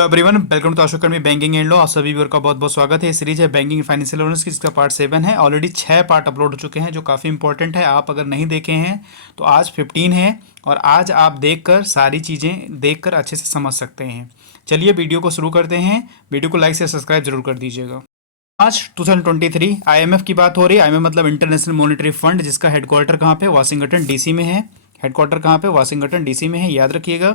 Hello everyone, welcome to Ashok academy banking and law. आप सभी का बहुत बहुत स्वागत है। ये सीरीज है बैंकिंग फाइनेंशियल अवेयरनेस की, जिसका पार्ट 7 है। ऑलरेडी 6 पार्ट अपलोड हो चुके हैं जो काफ़ी इंपॉर्टेंट है। आप अगर नहीं देखे हैं तो आज 15 है और आज आप देखकर सारी चीज़ें देखकर अच्छे से समझ सकते हैं। चलिए वीडियो को शुरू करते हैं। वीडियो को लाइक से सब्सक्राइब जरूर कर दीजिएगा। आज 2023 आईएमएफ की बात हो रही है। आईएमएफ मतलब इंटरनेशनल मॉनेटरी फंड, जिसका हेडक्वार्टर कहाँ पे, वाशिंगटन डीसी में है। हेडक्वार्टर कहाँ पे, वाशिंगटन डीसी में है, याद रखिएगा।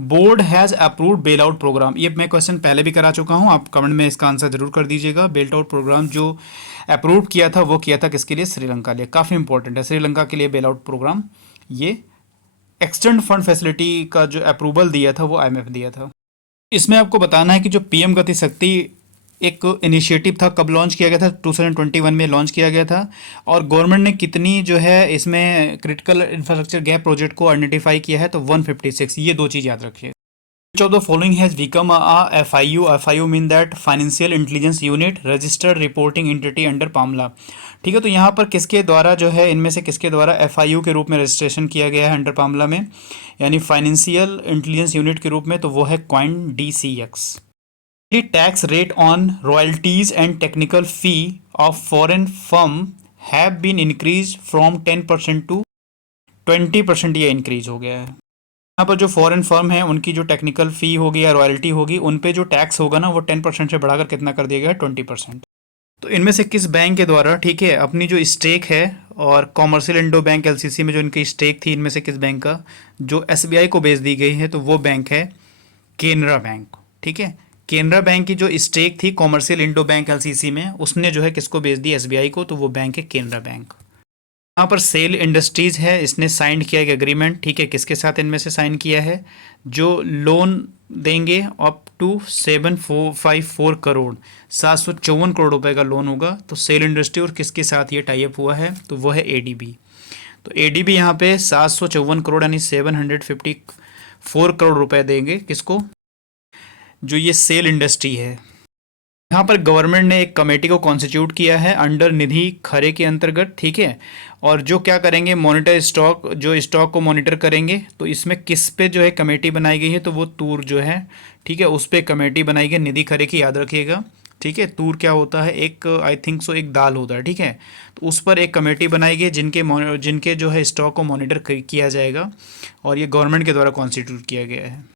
Board has approved bail out program, ये मैं क्वेश्चन पहले भी करा चुका हूँ, आप कमेंट में इसका आंसर जरूर कर दीजिएगा। बेल आउट प्रोग्राम जो अप्रूव किया था वो किया था किसके लिए, श्रीलंका लिए। काफ़ी इंपॉर्टेंट है श्रीलंका के लिए बेल आउट प्रोग्राम। ये एक्सटेंड फंड फैसिलिटी का जो अप्रूवल दिया था वो आईएमएफ दिया था। इसमें आपको बताना है कि जो पीएम गति शक्ति एक इनिशिएटिव था, कब लॉन्च किया गया था, 2021 में लॉन्च किया गया था। और गवर्नमेंट ने कितनी जो है इसमें क्रिटिकल इंफ्रास्ट्रक्चर गैप प्रोजेक्ट को आइडेंटिफाई किया है, तो 156। ये दो चीज़ याद रखिए। Which of the following has become a FIU? FIU mean that Financial Intelligence Unit Registered Reporting Entity under PAMLA। ठीक है, तो यहाँ पर किसके द्वारा जो है, इनमें से किसके द्वारा FIU के रूप में रजिस्ट्रेशन किया गया है अंडर पामला में, यानी फाइनेंशियल इंटेलिजेंस यूनिट के रूप में, तो वो है coin DCX। Tax rate on royalties and technical fee of foreign firm have been increase from 10% to 20%। ये इंक्रीज हो गया है। यहाँ पर जो फॉरेन फर्म है उनकी जो टेक्निकल फ़ी होगी या रॉयल्टी होगी, उन पे जो टैक्स होगा ना, वो 10% से बढ़ाकर कितना कर दिया गया है, 20%। तो इनमें से किस बैंक के द्वारा, ठीक है, अपनी जो स्टेक है, और कॉमर्शियल इंडो बैंक एलसीसी में जो इनकी स्टेक थी, इनमें से किस बैंक का जो एसबीआई को बेच दी गई है, तो वो बैंक है केनरा बैंक। ठीक है, केनरा बैंक की जो स्टेक थी कॉमर्शियल इंडो बैंक एलसीसी में, उसने जो है किसको बेच दी, एसबीआई को, तो वो बैंक है केनरा बैंक। यहाँ पर सेल इंडस्ट्रीज है, इसने साइन किया एक एग्रीमेंट, ठीक है, किसके साथ इनमें से साइन किया है, जो लोन देंगे अप टू 754 करोड़, 754 करोड़ रुपए का लोन होगा। तो सेल इंडस्ट्री और किसके साथ ये टाई अप हुआ है, तो वो है एडीबी। तो एडीबी यहाँ पे 754 करोड़ यानी 754 करोड़ रुपए देंगे किसको, जो ये सेल इंडस्ट्री है। यहाँ पर गवर्नमेंट ने एक कमेटी को कॉन्स्टिट्यूट किया है अंडर निधि खरे के अंतर्गत, ठीक है, और जो क्या करेंगे, मॉनिटर स्टॉक, जो स्टॉक को मॉनिटर करेंगे। तो इसमें किस पे जो है कमेटी बनाई गई है, तो वो तूर जो है, ठीक है, उस पर कमेटी बनाई गई निधि खरे की, याद रखिएगा। ठीक है, तूर क्या होता है, एक आई थिंक सो एक दाल होता है, ठीक है। तो उस पर एक कमेटी बनाई गई जिनके जो है स्टॉक को मॉनिटर किया जाएगा, और ये गवर्नमेंट के द्वारा कॉन्स्टिट्यूट किया गया है।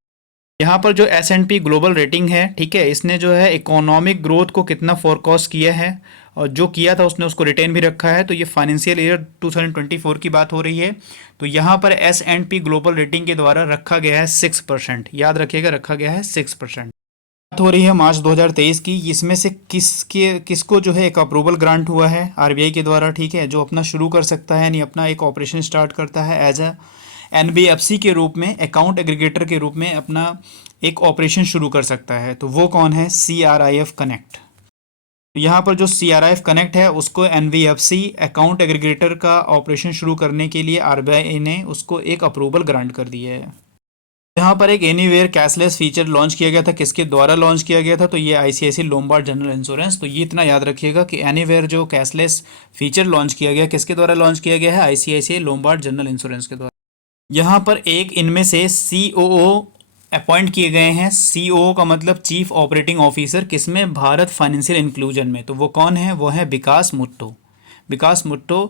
यहाँ पर जो S&P ग्लोबल रेटिंग है, ठीक है, इसने जो है इकोनॉमिक ग्रोथ को कितना फोरकास्ट किया है, और जो किया था उसने उसको रिटेन भी रखा है। तो ये फाइनेंशियल ईयर 2024 की बात हो रही है। तो यहाँ पर S&P ग्लोबल रेटिंग के द्वारा रखा गया है 6%, याद रखिएगा, रखा गया है 6%। बात हो रही है मार्च 2023 की। इसमें से किसको जो है एक अप्रूवल ग्रांट हुआ है आरबीआई के द्वारा, ठीक है, जो अपना शुरू कर सकता है, यानी अपना एक ऑपरेशन स्टार्ट करता है एज अ एनबीएफसी के रूप में, अकाउंट एग्रीगेटर के रूप में अपना एक ऑपरेशन शुरू कर सकता है। तो वो कौन है, CRIF कनेक्ट। तो यहाँ पर जो CRIF कनेक्ट है उसको एनबीएफसी अकाउंट एग्रीगेटर का ऑपरेशन शुरू करने के लिए आरबीआई ने उसको एक अप्रूवल ग्रांट कर दिया है। यहाँ पर एक एनीवेयर कैशलेस फीचर लॉन्च किया गया था, किसके द्वारा लॉन्च किया गया था, तो ये आईसीआईसी लोम्बार्ड जनरल इंश्योरेंस। तो ये इतना याद रखिएगा कि एनीवेयर जो कैशलेस फीचर लॉन्च किया गया, किसके द्वारा लॉन्च किया गया है, आईसीआईसी लोम्बार्ड जनरल इंश्योरेंस के द्वारा। यहाँ पर एक इनमें से COO अपॉइंट किए गए हैं। COO का मतलब चीफ ऑपरेटिंग ऑफिसर, किसमें, भारत फाइनेंशियल इंक्लूजन में। तो वो कौन है, वो है विकास मुट्टो। विकास मुट्टो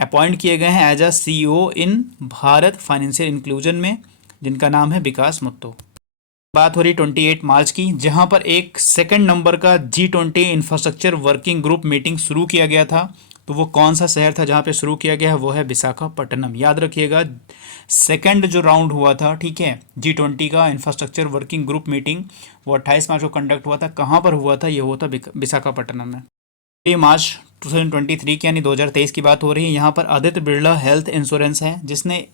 अपॉइंट किए गए हैं as a COO in Bharat financial inclusion में, जिनका नाम है विकास मुट्टो। बात हो रही 28 मार्च की, जहां पर एक सेकंड नंबर का G20 infrastructure working group meeting शुरू किया गया था। तो वो कौन सा शहर था जहाँ पे शुरू किया गया है, वो है विशाखापट्टनम। याद रखिएगा, सेकंड जो राउंड हुआ था, ठीक है, G20 का इंफ्रास्ट्रक्चर वर्किंग ग्रुप मीटिंग, वो 28 मार्च को कंडक्ट हुआ था। कहाँ पर हुआ था, ये हुआ था विशाखापट्टनम में। ये मार्च 2023 की यानी 2023 की बात हो रही है। यहाँ पर आदित्य बिरला हेल्थ इंश्योरेंस है, जिसने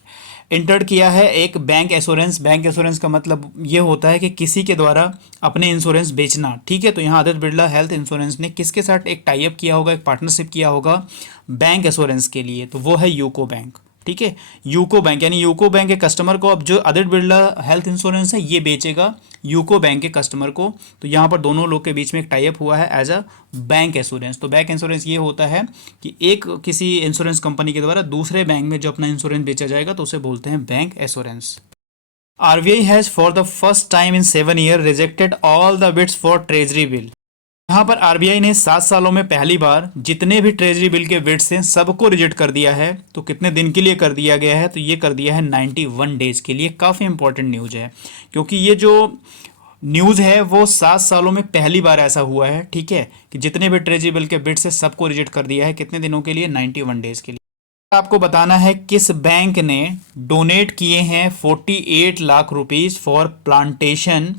इंटर किया है एक बैंक एश्योरेंस। बैंक एश्योरेंस का मतलब ये होता है कि किसी के द्वारा अपने इंश्योरेंस बेचना, ठीक है। तो यहाँ आदित्य बिरला हेल्थ इंश्योरेंस ने किसके साथ एक टाई अप किया होगा, एक पार्टनरशिप किया होगा बैंक एश्योरेंस के लिए, तो वो है यूको बैंक। ठीक है, यूको बैंक, यानी यूको बैंक के कस्टमर को अब जो आदित्य बिरला हेल्थ इंश्योरेंस है ये बेचेगा यूको बैंक के कस्टमर को। तो यहाँ पर दोनों लोग के बीच में एक टाई अप हुआ है एज अ बैंक इंश्योरेंस। तो बैंक इंश्योरेंस ये होता है कि एक किसी इंश्योरेंस कंपनी के द्वारा दूसरे बैंक में जो अपना इंश्योरेंस बेचा जाएगा, तो उसे बोलते हैं bank insurance. RBI has for the first time in 7 year rejected all the bids for treasury bill. यहाँ पर आरबीआई ने 7 सालों में पहली बार जितने भी ट्रेजरी बिल के बिड्स हैं सबको रिजेक्ट कर दिया है। तो कितने दिन के लिए कर दिया गया है? तो ये कर दिया है 91 डेज के लिए। काफ़ी इंपॉर्टेंट न्यूज़ है क्योंकि ये जो न्यूज़ है वो 7 सालों में पहली बार ऐसा हुआ है, ठीक है, कि जितने भी ट्रेजरी बिल के बिड्स है सबको रिजेक्ट कर दिया है। कितने दिनों के लिए? 91 डेज के लिए। आपको बताना है किस बैंक ने डोनेट किए हैं 48 लाख रुपीस फॉर प्लांटेशन,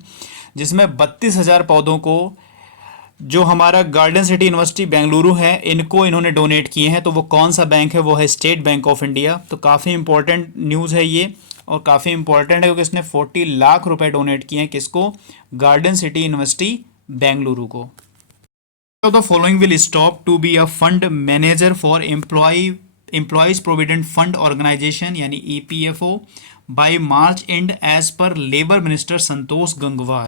जिसमें 32,000 पौधों को जो हमारा गार्डन सिटी यूनिवर्सिटी बेंगलुरु है इनको इन्होंने डोनेट किए हैं। तो वो कौन सा बैंक है? वो है स्टेट बैंक ऑफ इंडिया। तो काफ़ी इंपॉर्टेंट न्यूज़ है ये और काफ़ी इंपॉर्टेंट है क्योंकि इसने 40 लाख रुपए डोनेट किए हैं। किसको? गार्डन सिटी यूनिवर्सिटी बेंगलुरु को। The following will stop to be a fund manager for employees provident fund organisation यानी EPFO by March end as per labour minister Santosh Gangwar.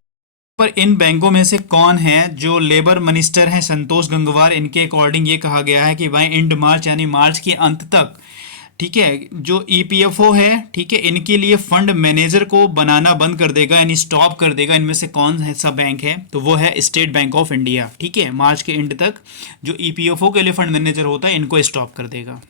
पर इन बैंकों में से कौन है जो लेबर मिनिस्टर हैं संतोष गंगवार? इनके अकॉर्डिंग ये कहा गया है कि बाय एंड मार्च यानी मार्च के अंत तक, ठीक है, जो ईपीएफओ है, ठीक है, इनके लिए फंड मैनेजर को बनाना बंद कर देगा यानी स्टॉप कर देगा। इनमें से कौन है सा बैंक है? तो वो है स्टेट बैंक ऑफ इंडिया, ठीक है। मार्च के एंड तक जो ईपीएफओ के लिए फंड मैनेजर होता है इनको स्टॉप कर देगा।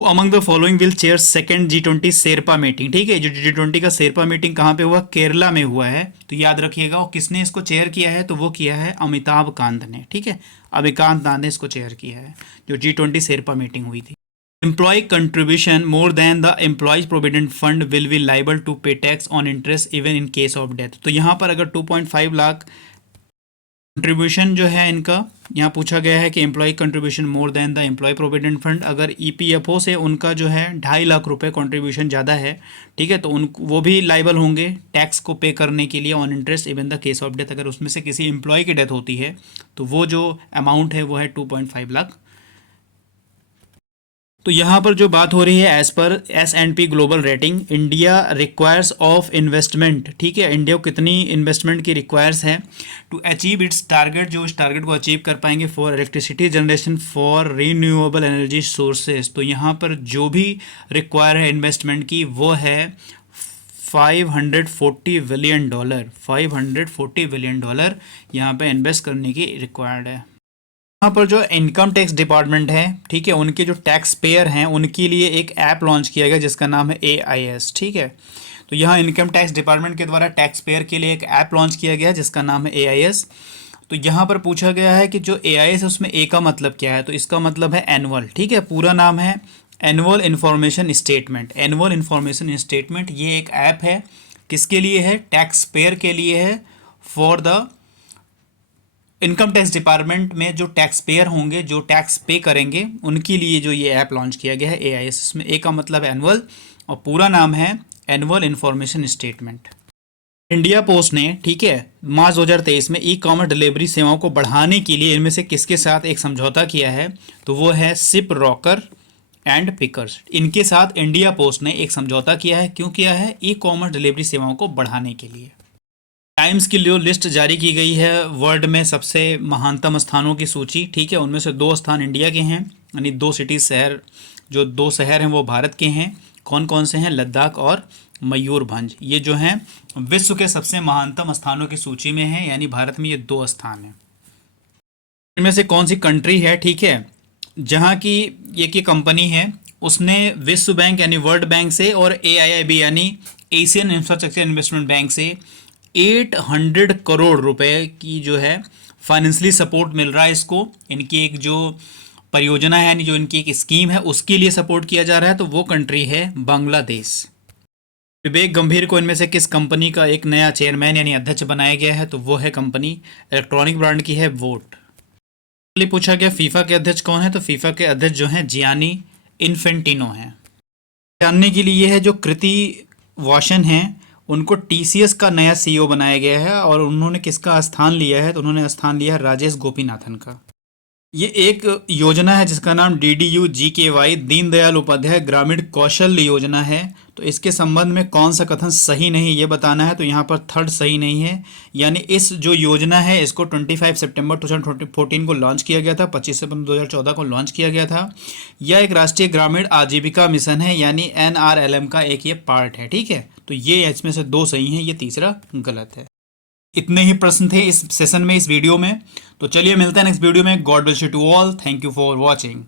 Among the following will chair second G20 Sherpa meeting, ठीक है। जो G20 का शेरपा मीटिंग कहाँ पे हुआ? केरला में हुआ है। तो याद रखिएगा वो किसने इसको चेयर किया है? तो वो किया है अमिताभ कांत ने, ठीक है। अमिताभ कांत ने इसको चेयर किया है जो G20 शेरपा मीटिंग हुई थी। Employee contribution more than the employees provident fund will be liable to pay tax on interest even in case of death. तो यहाँ पर अगर 2.5 लाख कंट्रीब्यूशन जो है इनका यहाँ पूछा गया है कि employ contribution more than the employ provident fund, अगर ईपीएफओ से उनका जो है 2.5 लाख रुपए कंट्रीब्यूशन ज़्यादा है, ठीक है, तो उन वो भी लाइबल होंगे टैक्स को पे करने के लिए on interest even the case of death. अगर उसमें से किसी एम्प्लॉय की डेथ होती है तो वो जो अमाउंट है वो है 2.5 लाख। तो यहाँ पर जो बात हो रही है as per S&P global rating, India requires of investment, ठीक है, इंडिया को कितनी इन्वेस्टमेंट की रिक्वायर्स है टू अचीव इट्स टारगेट, जो इस टारगेट को अचीव कर पाएंगे for electricity generation for renewable energy sources. तो यहाँ पर जो भी रिक्वायर है इन्वेस्टमेंट की वो है $540 बिलियन, $540 बिलियन यहाँ पे इन्वेस्ट करने की रिक्वायर्ड है। यहाँ पर जो इनकम टैक्स डिपार्टमेंट है, ठीक है, उनके जो टैक्स पेयर हैं उनके लिए एक ऐप लॉन्च किया गया जिसका नाम है AIS, ठीक है। तो यहाँ इनकम टैक्स डिपार्टमेंट के द्वारा टैक्स पेयर के लिए एक ऐप लॉन्च किया गया जिसका नाम है AIS। तो यहाँ पर पूछा गया है कि जो AIS है उसमें A का मतलब क्या है? तो इसका मतलब है एनुअल, ठीक है, पूरा नाम है annual information statement. Annual information statement ये एक ऐप है, किसके लिए है? टैक्स पेयर के लिए है। For the income tax department में जो टैक्स पेयर होंगे, जो टैक्स पे करेंगे, उनके लिए जो ये ऐप लॉन्च किया गया है AIS। इसमें A का मतलब एनुअल और पूरा नाम है annual information statement. India post ने, ठीक है, मार्च 2023 में ई कॉमर्स डिलीवरी सेवाओं को बढ़ाने के लिए इनमें से किसके साथ एक समझौता किया है? तो वो है शिप रॉकर एंड पिकर्स। इनके साथ इंडिया पोस्ट ने एक समझौता किया है। क्यों किया है? ई कॉमर्स डिलीवरी सेवाओं को बढ़ाने के लिए। टाइम्स की जो लिस्ट जारी की गई है वर्ल्ड में सबसे महानतम स्थानों की सूची, ठीक है, उनमें से 2 स्थान इंडिया के हैं, यानी 2 सिटी शहर, जो 2 शहर हैं वो भारत के हैं। कौन कौन से हैं? लद्दाख और मयूरभंज। ये जो हैं विश्व के सबसे महानतम स्थानों की सूची में हैं, यानी भारत में ये 2 स्थान हैं। इनमें से कौन सी कंट्री है, ठीक है, जहाँ की एक ये कंपनी है उसने विश्व बैंक यानी वर्ल्ड बैंक से और AIIB यानी एशियन इंफ्रास्ट्रक्चर इन्वेस्टमेंट बैंक से 800 करोड़ रुपए की जो है फाइनेंशियली सपोर्ट मिल रहा है इसको। इनकी एक जो परियोजना है यानी जो इनकी एक स्कीम है उसके लिए सपोर्ट किया जा रहा है। तो वो कंट्री है बांग्लादेश। विवेक गंभीर को इनमें से किस कंपनी का एक नया चेयरमैन यानी अध्यक्ष बनाया गया है? तो वो है कंपनी इलेक्ट्रॉनिक ब्रांड की है वोट। पूछा गया फीफा के अध्यक्ष कौन है? तो फीफा के अध्यक्ष जो हैं जियानी इन्फेंटिनो हैं। जानने के लिए है जो कृति वाशन हैं उनको TCS का नया CEO बनाया गया है और उन्होंने किसका स्थान लिया है? तो उन्होंने स्थान लिया है राजेश गोपीनाथन का। ये एक योजना है जिसका नाम DDU-GKY दीनदयाल उपाध्याय ग्रामीण कौशल्य योजना है। तो इसके संबंध में कौन सा कथन सही नहीं ये बताना है। तो यहाँ पर थर्ड सही नहीं है, यानी इस जो योजना है इसको 25 सितंबर 2014 को लॉन्च किया गया था, 25 सितंबर 2014 को लॉन्च किया गया था। यह एक राष्ट्रीय ग्रामीण आजीविका मिशन है, यानी NRLM का एक ये पार्ट है। ठीक है, तो ये इसमें से दो सही हैं, ये तीसरा गलत है। इतने ही प्रश्न थे इस सेशन में, इस वीडियो में। तो चलिए मिलते हैं नेक्स्ट वीडियो में। God bless you to all, thank you for watching.